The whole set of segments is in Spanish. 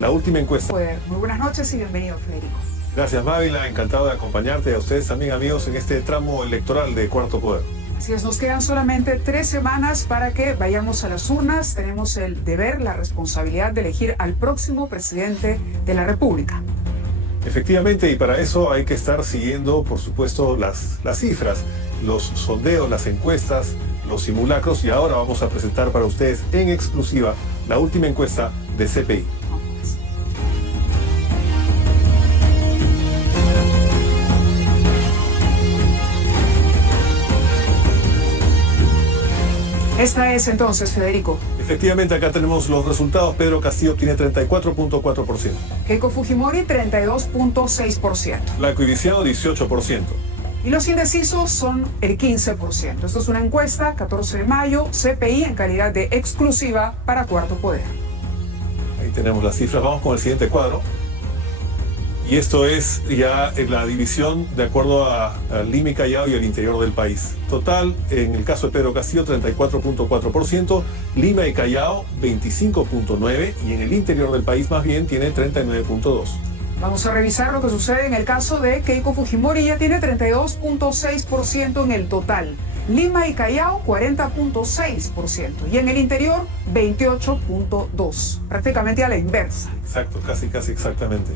la última encuesta. Muy buenas noches y bienvenido, Federico. Gracias, Mávila. Encantado de acompañarte, a ustedes también, amigos, en este tramo electoral de Cuarto Poder. Así es, nos quedan solamente 3 semanas para que vayamos a las urnas. Tenemos el deber, la responsabilidad de elegir al próximo presidente de la República. Efectivamente, y para eso hay que estar siguiendo, por supuesto, las cifras, los sondeos, las encuestas, los simulacros, y ahora vamos a presentar para ustedes en exclusiva la última encuesta de CPI. Esta es entonces, Federico. Efectivamente, acá tenemos los resultados. Pedro Castillo obtiene 34.4%. Keiko Fujimori, 32.6%. Blanco y Viciado, 18%. Y los indecisos son el 15%. Esto es una encuesta, 14 de mayo, CPI en calidad de exclusiva para Cuarto Poder. Ahí tenemos las cifras. Vamos con el siguiente cuadro. Y esto es ya la división de acuerdo a Lima y Callao y el interior del país. Total, en el caso de Pedro Castillo, 34.4%, Lima y Callao, 25.9%, y en el interior del país más bien tiene 39.2%. Vamos a revisar lo que sucede en el caso de Keiko Fujimori. Ya tiene 32.6% en el total. Lima y Callao, 40.6%. Y en el interior, 28.2%. Prácticamente a la inversa. Exacto, casi exactamente.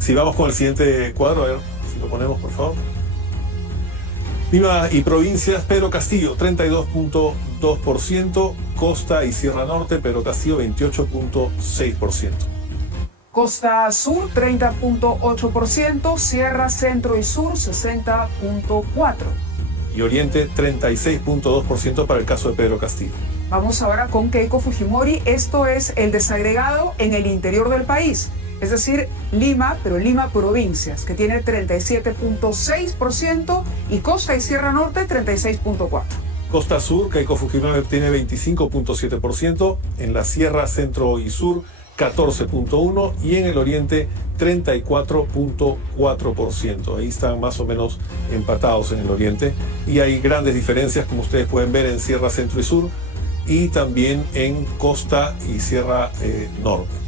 Si vamos con el siguiente cuadro, a ver si lo ponemos, por favor. Lima y provincias, Pedro Castillo, 32.2%. Costa y Sierra Norte, Pedro Castillo, 28.6%. Costa Sur, 30.8%. Sierra, Centro y Sur, 60.4%. Y Oriente, 36.2% para el caso de Pedro Castillo. Vamos ahora con Keiko Fujimori. Esto es el desagregado en el interior del país. Es decir, Lima, pero Lima provincias, que tiene 37.6%, y Costa y Sierra Norte 36.4%. Costa Sur, Keiko Fujimori tiene 25.7%, en la Sierra, Centro y Sur 14.1%, y en el Oriente 34.4%. Ahí están más o menos empatados en el Oriente, y hay grandes diferencias, como ustedes pueden ver, en Sierra, Centro y Sur, y también en Costa y Sierra Norte.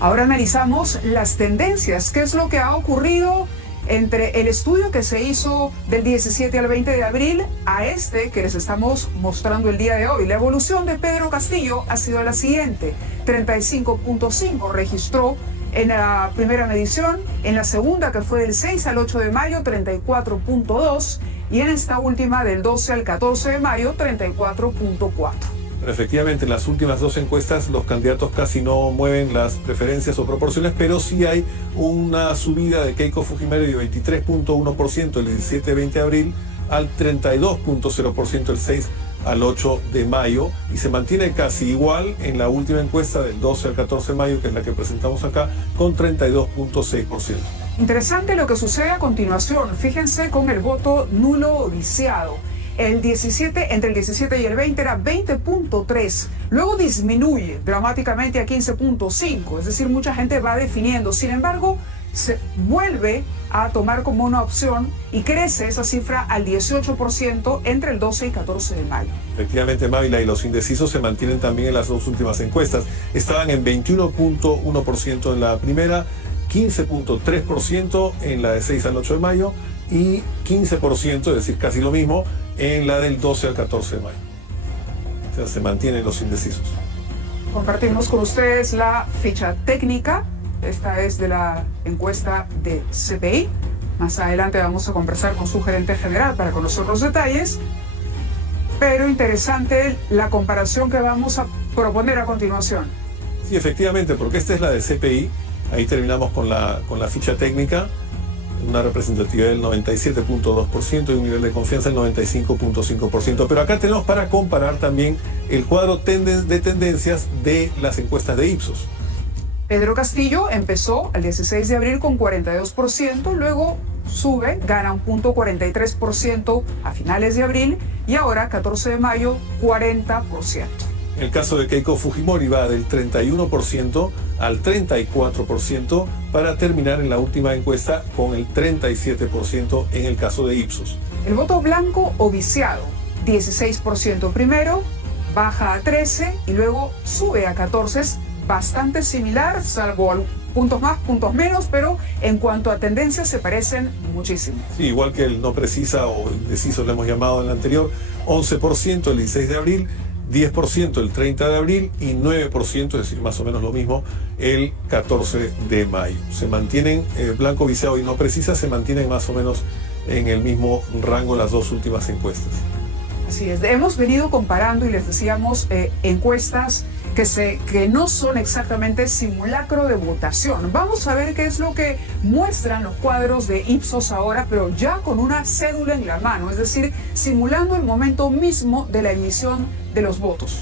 Ahora analizamos las tendencias, qué es lo que ha ocurrido entre el estudio que se hizo del 17 al 20 de abril a este que les estamos mostrando el día de hoy. La evolución de Pedro Castillo ha sido la siguiente: 35.5 registró en la primera medición, en la segunda, que fue del 6 al 8 de mayo, 34.2, y en esta última del 12 al 14 de mayo, 34.4. Pero efectivamente, en las últimas 2 encuestas los candidatos casi no mueven las preferencias o proporciones, pero sí hay una subida de Keiko Fujimori de 23.1% el 17-20 de abril al 32.0% el 6 al 8 de mayo, y se mantiene casi igual en la última encuesta del 12 al 14 de mayo, que es la que presentamos acá, con 32.6%. Interesante lo que sucede a continuación. Fíjense con el voto nulo o viciado. Entre el 17 y el 20 era 20.3, luego disminuye dramáticamente a 15.5, es decir, mucha gente va definiendo. Sin embargo, se vuelve a tomar como una opción y crece esa cifra al 18% entre el 12 y 14 de mayo. Efectivamente, Mávila, y los indecisos se mantienen también en las 2 últimas encuestas. Estaban en 21.1% en la primera, 15.3% en la de 6 al 8 de mayo y 15%, es decir, casi lo mismo, en la del 12 al 14 de mayo. O sea, se mantienen los indecisos. Compartimos con ustedes la ficha técnica. Esta es de la encuesta de CPI. Más adelante vamos a conversar con su gerente general para conocer los detalles. Pero interesante la comparación que vamos a proponer a continuación. Sí, efectivamente, porque esta es la de CPI. Ahí terminamos con la ficha técnica. Una representatividad del 97.2% y un nivel de confianza del 95.5%. Pero acá tenemos para comparar también el cuadro de tendencias de las encuestas de Ipsos. Pedro Castillo empezó el 16 de abril con 42%, luego sube, gana un punto 43% a finales de abril y ahora, 14 de mayo, 40%. En el caso de Keiko Fujimori va del 31% al 34% para terminar en la última encuesta con el 37% en el caso de Ipsos. El voto blanco o viciado, 16% primero, baja a 13 y luego sube a 14. Es bastante similar, salvo puntos más, puntos menos, pero en cuanto a tendencias se parecen muchísimo. Sí, igual que el no precisa o indeciso le hemos llamado en el anterior, 11% el 16 de abril, 10% el 30 de abril y 9%, es decir, más o menos lo mismo, el 14 de mayo. Se mantienen, blanco, viciado y no precisa, se mantienen más o menos en el mismo rango las dos últimas encuestas. Así es, hemos venido comparando y les decíamos encuestas que no son exactamente simulacro de votación. Vamos a ver qué es lo que muestran los cuadros de Ipsos ahora, pero ya con una cédula en la mano, es decir, simulando el momento mismo de la emisión de los votos.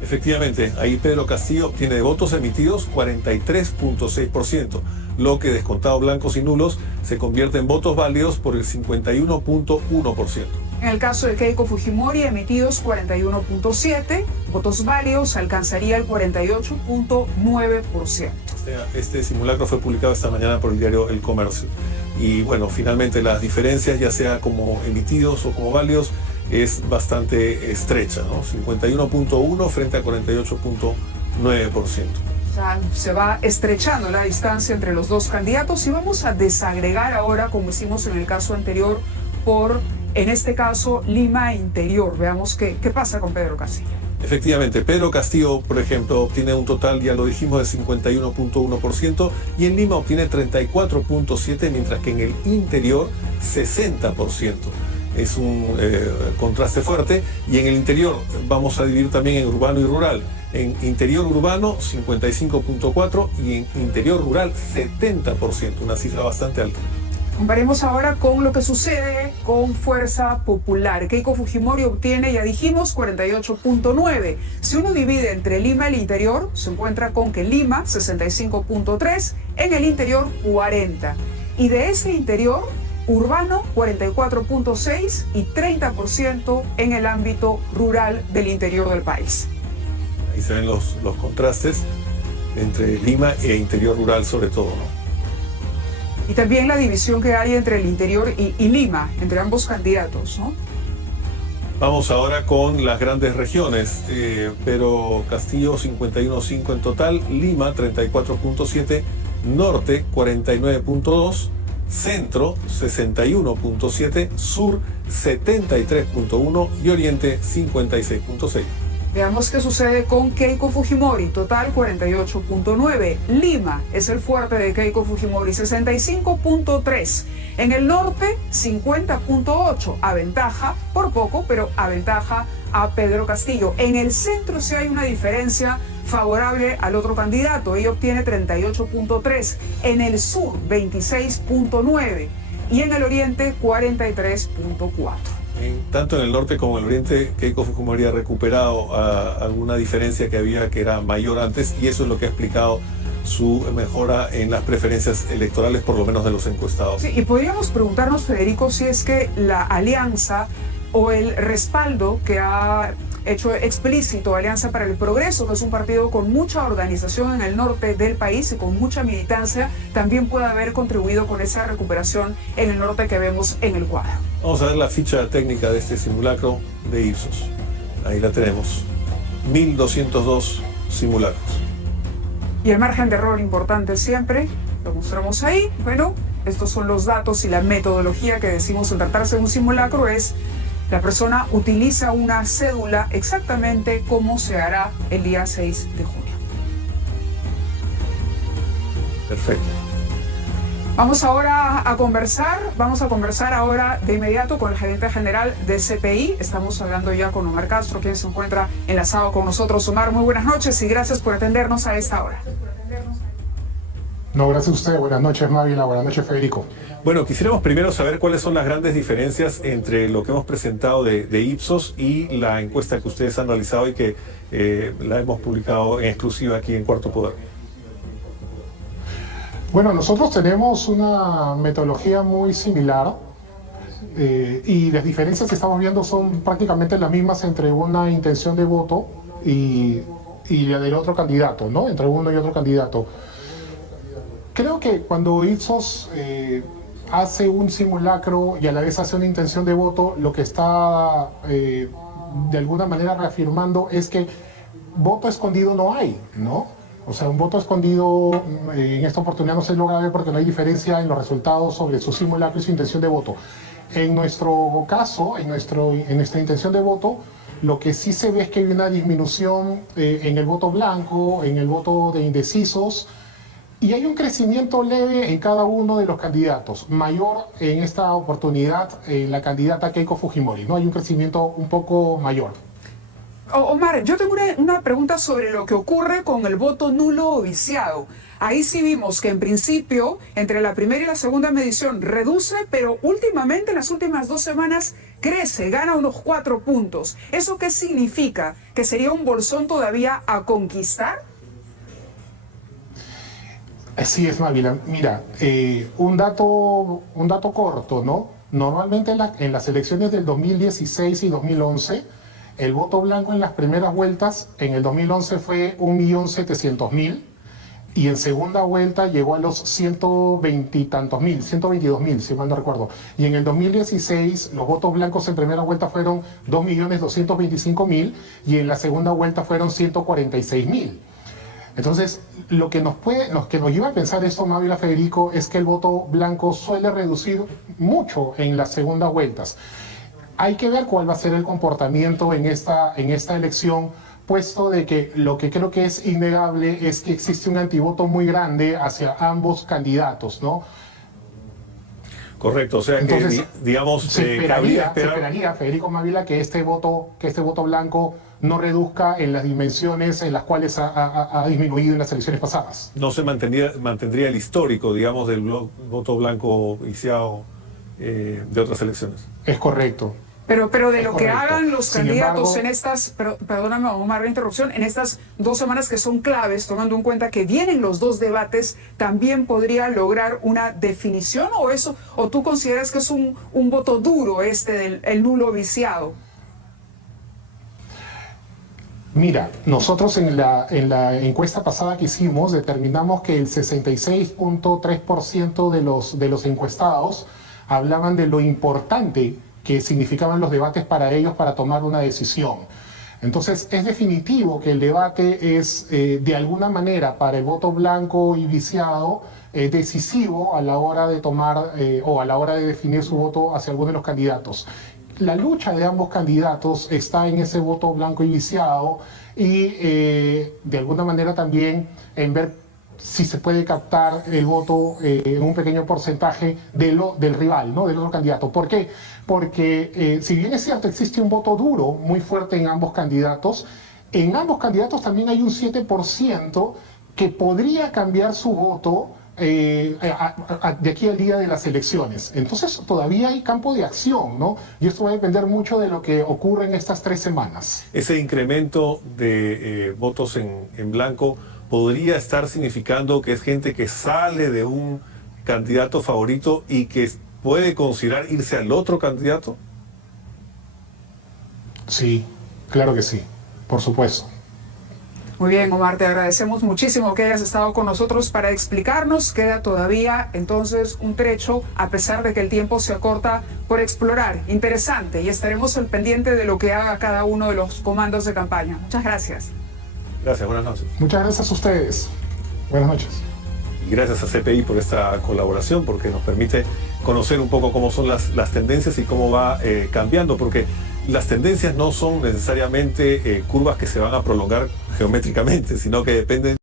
Efectivamente, ahí Pedro Castillo obtiene de votos emitidos 43.6%, lo que descontado blancos y nulos se convierte en votos válidos por el 51.1%. En el caso de Keiko Fujimori, emitidos 41.7%, votos válidos alcanzaría el 48.9%. Este simulacro fue publicado esta mañana por el diario El Comercio. Y bueno, finalmente las diferencias, ya sea como emitidos o como válidos, es bastante estrecha, ¿no? 51.1 frente a 48.9%. Se va estrechando la distancia entre los dos candidatos y vamos a desagregar ahora, como hicimos en el caso anterior, por, en este caso, Lima Interior. Veamos qué pasa con Pedro Castillo. Efectivamente, Pedro Castillo, por ejemplo, obtiene un total, ya lo dijimos, de 51.1% y en Lima obtiene 34.7%, mientras que en el interior 60%. Es un contraste fuerte, y en el interior vamos a dividir también en urbano y rural. En interior urbano 55.4% y en interior rural 70%, una cifra bastante alta. Comparemos ahora con lo que sucede con Fuerza Popular. Keiko Fujimori obtiene, ya dijimos, 48.9%. Si uno divide entre Lima y el interior, se encuentra con que Lima 65.3%, en el interior 40%. Y de ese interior, urbano 44.6% y 30% en el ámbito rural del interior del país. Ahí se ven los contrastes entre Lima e interior rural sobre todo, ¿no? Y también la división que hay entre el interior y Lima, entre ambos candidatos, ¿no? Vamos ahora con las grandes regiones. Pedro Castillo 51.5 en total, Lima 34.7, Norte 49.2, Centro 61.7, Sur 73.1 y Oriente 56.6. Veamos qué sucede con Keiko Fujimori, total 48.9. Lima es el fuerte de Keiko Fujimori, 65.3. En el norte, 50.8. Aventaja, por poco, pero aventaja a Pedro Castillo. En el centro sí hay una diferencia favorable al otro candidato. Ella obtiene 38.3. En el sur, 26.9. Y en el oriente, 43.4. Tanto en el norte como en el oriente, Keiko Fujimori ha recuperado alguna diferencia que había, que era mayor antes, y eso es lo que ha explicado su mejora en las preferencias electorales, por lo menos de los encuestados. Sí, y podríamos preguntarnos, Federico, si es que la alianza o el respaldo que ha hecho explícito Alianza para el Progreso, que es un partido con mucha organización en el norte del país y con mucha militancia, también puede haber contribuido con esa recuperación en el norte que vemos en el cuadro. Vamos a ver la ficha técnica de este simulacro de Ipsos. Ahí la tenemos. 1.202 simulacros. Y el margen de error importante siempre, lo mostramos ahí. Bueno, estos son los datos y la metodología que decimos al tratarse de un simulacro es: la persona utiliza una cédula exactamente como se hará el día 6 de junio. Perfecto. Vamos ahora a conversar ahora de inmediato con el gerente general de CPI. Estamos hablando ya con Omar Castro, quien se encuentra enlazado con nosotros. Omar, muy buenas noches y gracias por atendernos a esta hora. No, gracias a usted. Buenas noches, Mávila. Buenas noches, Federico. Bueno, quisiéramos primero saber cuáles son las grandes diferencias entre lo que hemos presentado de Ipsos y la encuesta que ustedes han realizado y que la hemos publicado en exclusiva aquí en Cuarto Poder. Bueno, nosotros tenemos una metodología muy similar y las diferencias que estamos viendo son prácticamente las mismas entre una intención de voto y la del otro candidato, ¿no? Entre uno y otro candidato. Creo que cuando Ipsos hace un simulacro y a la vez hace una intención de voto, lo que está de alguna manera reafirmando es que voto escondido no hay, ¿no? O sea, un voto escondido en esta oportunidad no se logra ver porque no hay diferencia en los resultados sobre su simulacro y su intención de voto. En nuestro caso, en nuestra intención de voto, lo que sí se ve es que hay una disminución en el voto blanco, en el voto de indecisos, y hay un crecimiento leve en cada uno de los candidatos, mayor en esta oportunidad la candidata Keiko Fujimori, ¿no? Hay un crecimiento un poco mayor. Omar, yo tengo una pregunta sobre lo que ocurre con el voto nulo o viciado. Ahí sí vimos que en principio, entre la primera y la segunda medición reduce, pero últimamente, en las últimas 2 semanas, crece, gana unos 4 puntos. ¿Eso qué significa? ¿Que sería un bolsón todavía a conquistar? Así es, Mávila. Mira, un dato corto, ¿no? Normalmente en las elecciones del 2016 y 2011, el voto blanco en las primeras vueltas, en el 2011 fue 1.700.000 y en segunda vuelta llegó a los 120 y tantos mil, 122.000, si mal no recuerdo. Y en el 2016 los votos blancos en primera vuelta fueron 2.225.000 y en la segunda vuelta fueron 146.000. Entonces, lo que nos lleva a pensar esto, Mávila, Federico, es que el voto blanco suele reducir mucho en las segundas vueltas. Hay que ver cuál va a ser el comportamiento en esta elección, puesto de que lo que creo que es innegable es que existe un antivoto muy grande hacia ambos candidatos, ¿no? Correcto, o sea, entonces, que digamos se esperaría, Federico Mávila, que este voto blanco no reduzca en las dimensiones en las cuales ha disminuido en las elecciones pasadas. No se mantendría el histórico, digamos, del voto blanco viciado de otras elecciones. Es correcto. Pero de lo que correcto. hagan los candidatos embargo, en estas, perdóname Omar la interrupción, en estas 2 semanas que son claves, tomando en cuenta que vienen los 2 debates, ¿también podría lograr una definición o tú consideras que es un voto duro el nulo viciado? Mira, nosotros en la encuesta pasada que hicimos determinamos que el 66.3% de los encuestados hablaban de lo importante que significaban los debates para ellos para tomar una decisión. Entonces, es definitivo que el debate es, de alguna manera, para el voto blanco y viciado, decisivo a la hora de tomar o a la hora de definir su voto hacia alguno de los candidatos. La lucha de ambos candidatos está en ese voto blanco y viciado y, de alguna manera, también en ver si se puede captar el voto en un pequeño porcentaje del rival, ¿no? Del otro candidato. ¿Por qué? Porque si bien es cierto, existe un voto duro muy fuerte en ambos candidatos también hay un 7% que podría cambiar su voto de aquí al día de las elecciones. Entonces todavía hay campo de acción, ¿no? Y esto va a depender mucho de lo que ocurre en estas 3 semanas. Ese incremento de votos en blanco podría estar significando que es gente que sale de un candidato favorito y que puede considerar irse al otro candidato. Sí, claro que sí, por supuesto. Muy bien, Omar, te agradecemos muchísimo que hayas estado con nosotros para explicarnos. Queda todavía entonces un trecho, a pesar de que el tiempo se acorta, por explorar. Interesante, y estaremos al pendiente de lo que haga cada uno de los comandos de campaña. Muchas gracias. Gracias, buenas noches. Muchas gracias a ustedes. Buenas noches. Y gracias a CPI por esta colaboración, porque nos permite conocer un poco cómo son las tendencias y cómo va cambiando, porque las tendencias no son necesariamente curvas que se van a prolongar geométricamente, sino que dependen